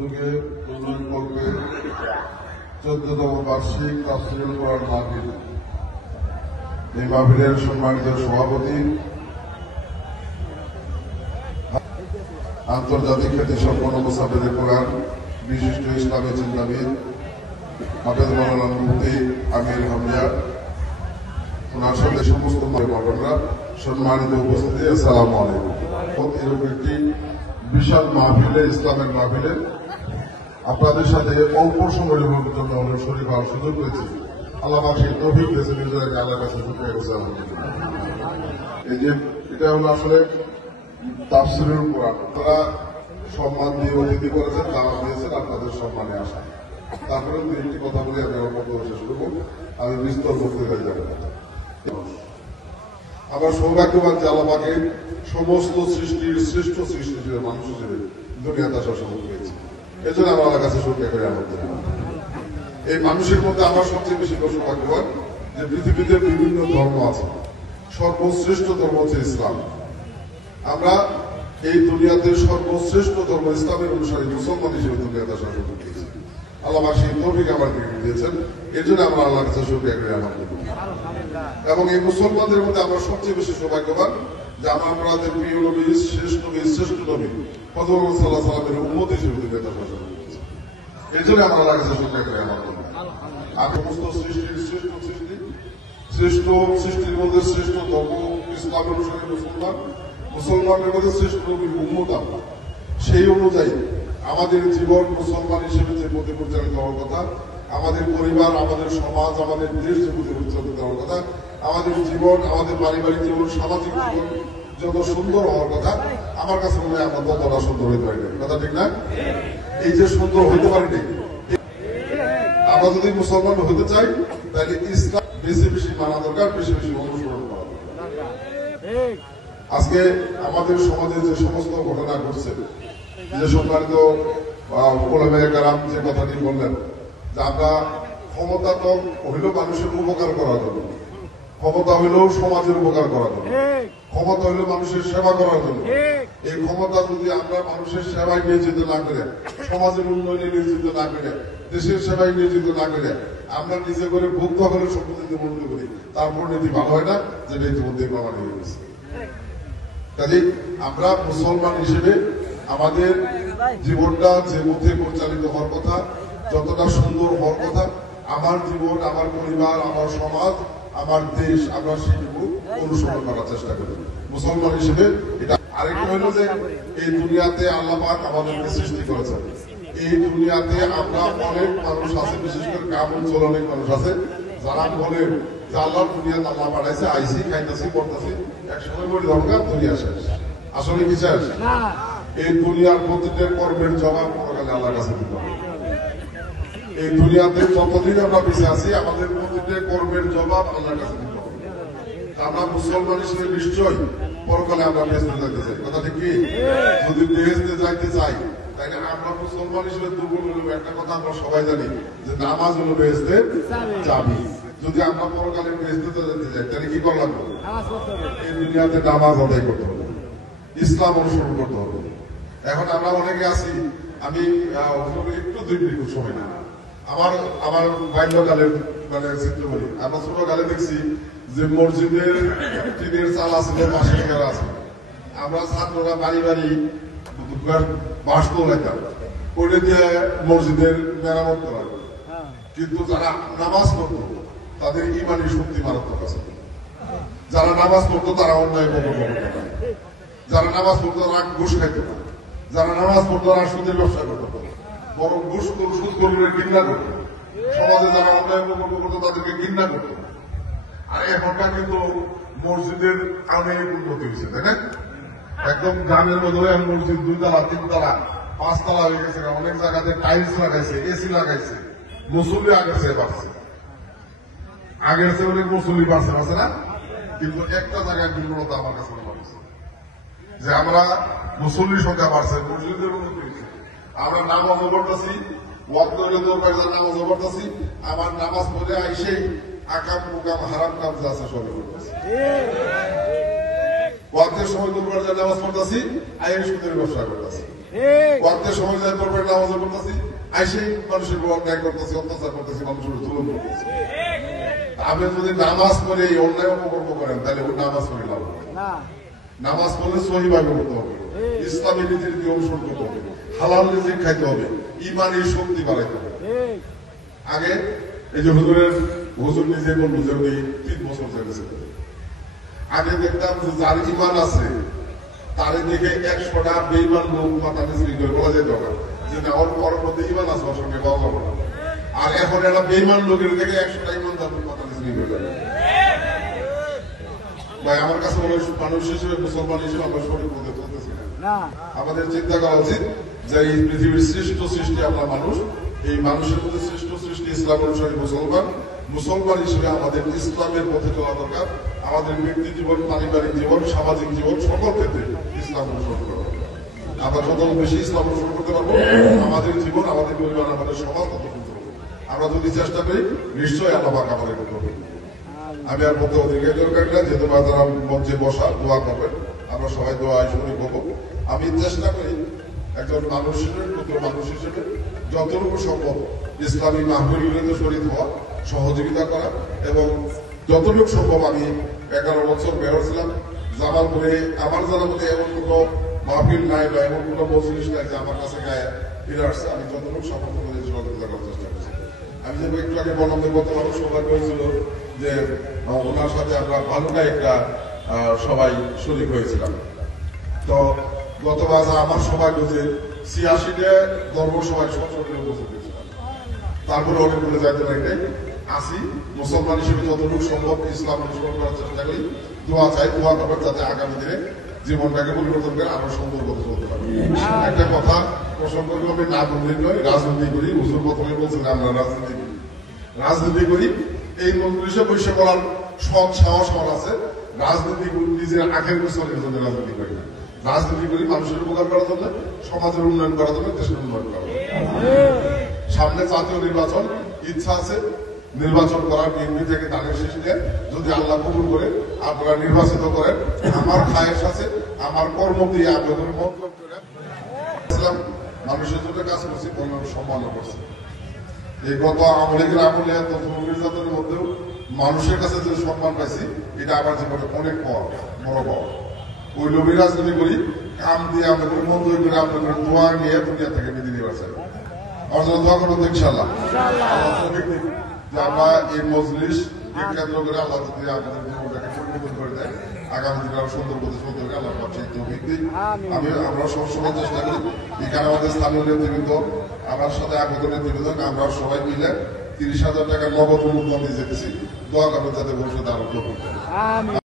যুগে উন্নয়ন করবে 14তম বার্ষিক তাফসীরুল কোরআন মাহফিল। এই মাহফিলের সম্মানিত সভাপতি, আন্তর্জাতিক খ্যাতিসম্পন্ন মুসাফিরে কোরআন, বিশিষ্ট ইসলামী চিন্তাবিদ হাফেজ মাওলানা মুফতি আমির হামজা, ওনার সাথে সমস্ত মাওলানা, সম্মানিত উপস্থিতি, আসসালামু আলাইকুম। এরকম একটি বিশাল মাহফিলে, ইসলামের মাহফিলে আপনাদের সাথে অল্প সময়ের জন্য শরীর হওয়ার সুযোগ পেয়েছি। আল্লাহ সেই তৌফিক দিয়েছে, নিজেরাকে আল্লাহর কাছে শুকরিয়া করছি আলহামদুলিল্লাহ। এই যে এটা হলো আসলে তাফসীরুল কোরআন, তারা সম্মান দিয়ে অতিথি করেছেন, দাওয়াত দিয়েছেন আপনাদের সম্মানে আসা। তারপরে একটি কথা বলে আমি আমার বক্তব্য শেষ করবো। আমি বিস্তর বক্তৃতায় যাব না। আমার সৌভাগ্যবান যে আল্লাহ পাকের সমস্ত সৃষ্টির শ্রেষ্ঠ সৃষ্টি হিসেবে মানুষ হিসেবে দুনিয়াতে আসার সুযোগ পেয়েছি। এজন্য আমার আল্লাহর কাছে শুকরিয়া করে আলহামদুলিল্লাহ। এই মানুষের মধ্যে আমার সবচেয়ে বেশি সৌভাগ্যবান যে পৃথিবীতে বিভিন্ন ধর্ম আছে, সর্বশ্রেষ্ঠ ধর্ম হচ্ছে ইসলাম। আমরা এই দুনিয়াতে সর্বশ্রেষ্ঠ ধর্ম ইসলামের অনুসারী মুসলমান হিসেবে দুনিয়াতে আসার সুযোগ পেয়েছি। আল্লাহ সেই তৌফিক আমাকে দিয়েছেন, এর জন্য আমরা আল্লাহর কাছে শুকরিয়া করে আলহামদুলিল্লাহ। এবং এই মুসলমানদের মধ্যে আমরা সবচেয়ে বেশি সৌভাগ্যবান যে আমাদের প্রিয় নবী, শ্রেষ্ঠ নবী হযরত মুহাম্মদ সাল্লাল্লাহু আলাইহি ওয়াসাল্লামের উম্মত হিসেবে দুনিয়াতে আসার সুযোগ পেয়েছি। এর জন্য আমরা আল্লাহর কাছে শুকরিয়া করে আলহামদুলিল্লাহ। আর সমস্ত সৃষ্টির শ্রেষ্ঠ সৃষ্টির মধ্যে শ্রেষ্ঠ ধর্ম ইসলামের অনুসারী মুসলমান, মুসলমানের মধ্যে শ্রেষ্ঠ নবীর উম্মত আমরা। সেই অনুযায়ী আমাদের জীবন মুসলমান হিসেবে যে পথে পরিচালিত হওয়ার কথা, আমাদের পরিবার, আমাদের সমাজ, আমাদের দেশ যে পথে পরিচালিত হওয়ার কথা, আমাদের জীবন, আমাদের পারিবারিক জীবন, সামাজিক জীবন যত সুন্দর হওয়ার কথা, আমার কাছে মনে হয় আমরা ততটা সুন্দর হইতে পারি না। কথা ঠিক না? এই যে সুন্দর হইতে পারিনি, আমরা যদি মুসলমান হতে চাই তাহলে ইসলাম বেশি বেশি মানা দরকার, বেশি বেশি অনুসরণ করা দরকার। আজকে আমাদের সমাজে যে সমস্ত ঘটনা ঘটছে, যে সম্মানিত ওলামায়ে কেরাম যে কথাটি বললেন যে আমরা ক্ষমতা তো হইল মানুষের উপকার করার জন্য, ক্ষমতা হইল সমাজের উপকার করার জন্য, ক্ষমতা হইল মানুষের সেবা করার জন্য। এই ক্ষমতা যদি আমরা মানুষের সেবায় নিয়োজিত না করে, সমাজের উন্নয়নে নিয়োজিত না করে, দেশের সেবায় নিয়োজিত না করে আমরা নিজে করে ভোগ করে সম্পত্তিতে মনোনীত করি, তারপর নীতি ভালো হয় না, যেটা ইতিমধ্যে প্রমাণ হয়ে গেছে। কাজেই আমরা মুসলমান হিসেবে আমাদের জীবনটা যে মধ্যে পরিচালিত হওয়ার কথা, যতটা সুন্দর হওয়ার কথা, আমার জীবন, আমার পরিবার, আমার সমাজ, আমার দেশ, আমরা সেইটুকু অনুসরণ করার চেষ্টা করি মুসলমান হিসেবে। এটা আরেকটা হলো যে এই দুনিয়াতে আল্লাহ পাক আমাদেরকে সৃষ্টি করেছেন। এই দুনিয়াতে আমরা অনেক মানুষ আছে, বিশেষ করে গ্রাম অঞ্চল অনেক মানুষ আছে যারা বলে যে আল্লাহ দুনিয়াতে আল্লাহ পাঠাইছে, আইসি, খাইতেছি, পড়তেছি, একসময় বলি দরকার দুনিয়া শেষ। আসলে কি শেষ? এই দুনিয়ার প্রতিটা কর্মের জবাব পরকালে আল্লাহর কাছে দিতে হবে। এই দুনিয়াতে যতদিন আমরা বেঁচে আছি আমাদের প্রতিটা কর্মের জবাব আল্লাহর কাছে দিতে হবে। আমরা মুসলমান হিসেবে নিশ্চয়ই পরকালে আমরা বেহেশতে যাইতে চাই। কথা ঠিক কি? যদি বেহেশতে যাইতে চাই তাহলে আমরা মুসলমান হিসেবে দুর্বল হলেও একটা কথা আমরা সবাই জানি যে নামাজ হলো বেহেশতে চাবি। যদি আমরা পরকালে বেহেশতে যেতে চাই তাহলে কি করা লাগবে? এই দুনিয়াতে নামাজ আদায় করতে হবে, ইসলাম অনুসরণ করতে হবে। এখন আমরা অনেকে আছি, আমি একটু 2 মিনিট সময় না, আমার বাল্যকালের চিত্র বলি। আমরা ছোটকালে দেখছি যে মসজিদের টিনের চাল আছে, বাঁশের ঘেরা আছে, আমরা ছাত্ররা বাড়ি বাড়ি বাঁশ তোলাইতাম, ওইটা দিয়ে মসজিদের মেরামত করা। কিন্তু যারা নামাজ পড়তো তাদের ইমানি শক্তি মারাত্মক আছে। যারা নামাজ পড়তো তারা অন্যায় বকর করতো না, যারা নামাজ পড়তো তারা ঘুষ খাইতো না, যারা নামাজ পড়তো তারা সুদের ব্যবসা করতো, বরং ঘুষ সুদ করলে ঘৃণা করতো। সমাজে যারা অন্যায় বকর করতো তাদেরকে ঘৃণা করতো। আর এখনকার কিন্তু মসজিদের অনেক উন্নতি হয়েছে, তাই না? একদম গ্রামের মধ্যে মসজিদ 2 তলা 3 তলা 5 তলা হয়ে গেছে। অনেক জায়গাতে টাইলস লাগাইছে, এসি লাগাইছে, মুসল্লি আগের চেয়ে বাড়ছে, আগের চেয়ে অনেক মুসল্লি বাড়ছে, আছে না? কিন্তু একটা জায়গায় দুর্বলতা আমার কাছে মনে হচ্ছে যে আমরা মুসল্লির সংখ্যা বাড়ছে, মসজিদের উন্নতি হয়েছে, আমরা নামাজও পড়তেছি, নামাজও পড়তেছি, আমার নামাজ পড়ে আইসেই আকাম মুকাম হারাম কাম যা আছে সবই করতেছি। ওয়াক্তের সময় দুর্বার নামাজ পড়তেছি, আইন সুদের ব্যবসা করতেছি। ওয়াক্তের সময় যায় দরবারে নামাজ পড়তেছি, আইসেই মানুষের উপর অন্যায় করতেছি, অত্যাচার করতেছি, মানুষের উপর জুলুম করতেছি। আপনি যদি নামাজ পড়ে এই অন্যায় অপকর্ম করেন তাহলে ওই নামাজ পড়ে লাভ হবে না। নামাজ পড়লে সহিভাবে করতে হবে, ইসলামী রীতিনীতি অনুসরণ করতে হবে, হালাল রিজিক খাইতে হবে, ইমানের শক্তি বাড়াইতে হবে। আগে এই যে হুজুর নিজে বলবো যে উনি 3 বছর জেলেছে। আগে দেখতাম যে যার ইমান আছে তারে দেখে 100টা বেঈমান লোক মাথা নিচু করে বলা যেত না যে না ওর মধ্যে ইমান আছে, ওর সঙ্গে পাওয়া যাবে না। আর এখন একটা বেঈমান লোকের দেখে 100টা ইমানদার মাথা নিচু করে যাবে। ভাই আমার কাছে মনে হয় মানুষ হিসেবে, মুসলমান হিসেবে আমরা সঠিক পথে চলতেছি না। আমাদের চিন্তা করা উচিত যে এই পৃথিবীর শ্রেষ্ঠ সৃষ্টি আমরা মানুষ, এই মানুষের মধ্যে শ্রেষ্ঠ সৃষ্টি ইসলাম অনুসারী মুসলমান। মুসলমান হিসেবে আমাদের ইসলামের পথে চলা দরকার। আমাদের ব্যক্তি জীবন, পারিবারিক জীবন, সামাজিক জীবন সকল ক্ষেত্রে ইসলাম অনুসরণ করা দরকার। আমরা যত বেশি ইসলাম অনুসরণ করতে পারবো আমাদের জীবন, আমাদের পরিবার, আমাদের সমাজ তত সুন্দর হবে। আমরা যদি চেষ্টা করি নিশ্চয়ই আল্লাহ পাক আমাদের করবে। আমি আর বলতে অধিকার দরকার না, যেহেতু তারা মঞ্চে বসা দোয়া করবেন, আমরা সবাই দোয়া শরীর করবো। আমি চেষ্টা করি একজন মানুষ হিসেবে, ক্ষুদ্র মানুষ হিসেবে যতটুকু সম্ভব ইসলামী মাহফিলগুলোতে শরীর হওয়া, সহযোগিতা করা, এবং যতটুকু সম্ভব আমি 11 বছর মেয়র ছিলাম জামালপুরে। আমার জানার মধ্যে এমন কোনো মাহফিল নাই বা এমন কোনো মজলিস নাই যে আমার কাছে গায়ে ফিরে আসছে। আমি যতটুকু সামর্থ্য করে সহযোগিতা করার চেষ্টা করছি। আমি যে একটু আগে বললাম যে গত মানুষ সবাই করেছিল যে ওনার সাথে আমরা ভালোটা একটা সবাই শরীক হয়েছিলাম। তো গত মাসে আমার সবাই বুঝে 86-টে ধর্ম সবাই 17 বছর দিয়েছিলাম। তারপরে অনেকগুলো যাইতে পারি আসি মুসলমান হিসেবে যতটুকু সম্ভব ইসলাম অনুসরণ করার চেষ্টা করি। দোয়া চাই, দোয়া করবেন যাতে আগামী দিনে জীবনটাকে পরিবর্তন করে আমরা সুন্দর পথে চলতে পারি। একটা কথা প্রসঙ্গ আমি না বললেই নয়, রাজনীতি করি। হুজুর প্রথমে বলছেন আমরা রাজনীতি করি। এই মজলিসে বসে বলার সৎ সাহস আমার আছে। রাজনীতি নিজের আখের গোছানোর জন্য রাজনীতি করি না। রাজনীতি করি মানুষের উপকার করার জন্য, সমাজের উন্নয়ন করার জন্য, দেশের উন্নয়ন করার জন্য। সামনে জাতীয় নির্বাচন, ইচ্ছা আছে নির্বাচন করার, বিএনপি থেকে দানের শেষ দিয়ে যদি আল্লাহ কবুল করে আপনারা নির্বাচিত করেন। আমার খায়েশ আছে, আমার কর্ম দিয়ে আপনাদের মন্তব্য করে মানুষের জন্য কাজ করছি, কল্যাণ সম্মান করছি। এই গত আমলে নির্যাতনের মধ্যেও মানুষের কাছে যে সম্মান পাইছি এটা আমার জীবনে অনেক বড় পাওয়া। ওই লোভী রাজনীতি করি, কাম দিয়ে আমাদের মন তৈরি করে আপনাদের দোয়া নিয়ে দুনিয়া থেকে বিদায় নিয়ে আসে। আমার জন্য দোয়া করবো ইনশাআল্লাহ যে আমরা এই মজলিস কেন্দ্র করে আল্লাহ যদি আমাদের জীবনটাকে পরিবর্তন করে দেয়, আগামী দিনে আরো সুন্দর পথে চলতে হবে। আল্লাহ আমরা সবসময় চেষ্টা করি। এখানে আমাদের স্থানীয় নেতৃবৃন্দ, আমার সাথে আগত নেতৃবৃন্দ, আমরা সবাই মিলে 30,000 টাকার নগদ অনুদান দিয়ে যেতেছি। দোয়া করবেন যাতে ভবিষ্যতে আরো করতে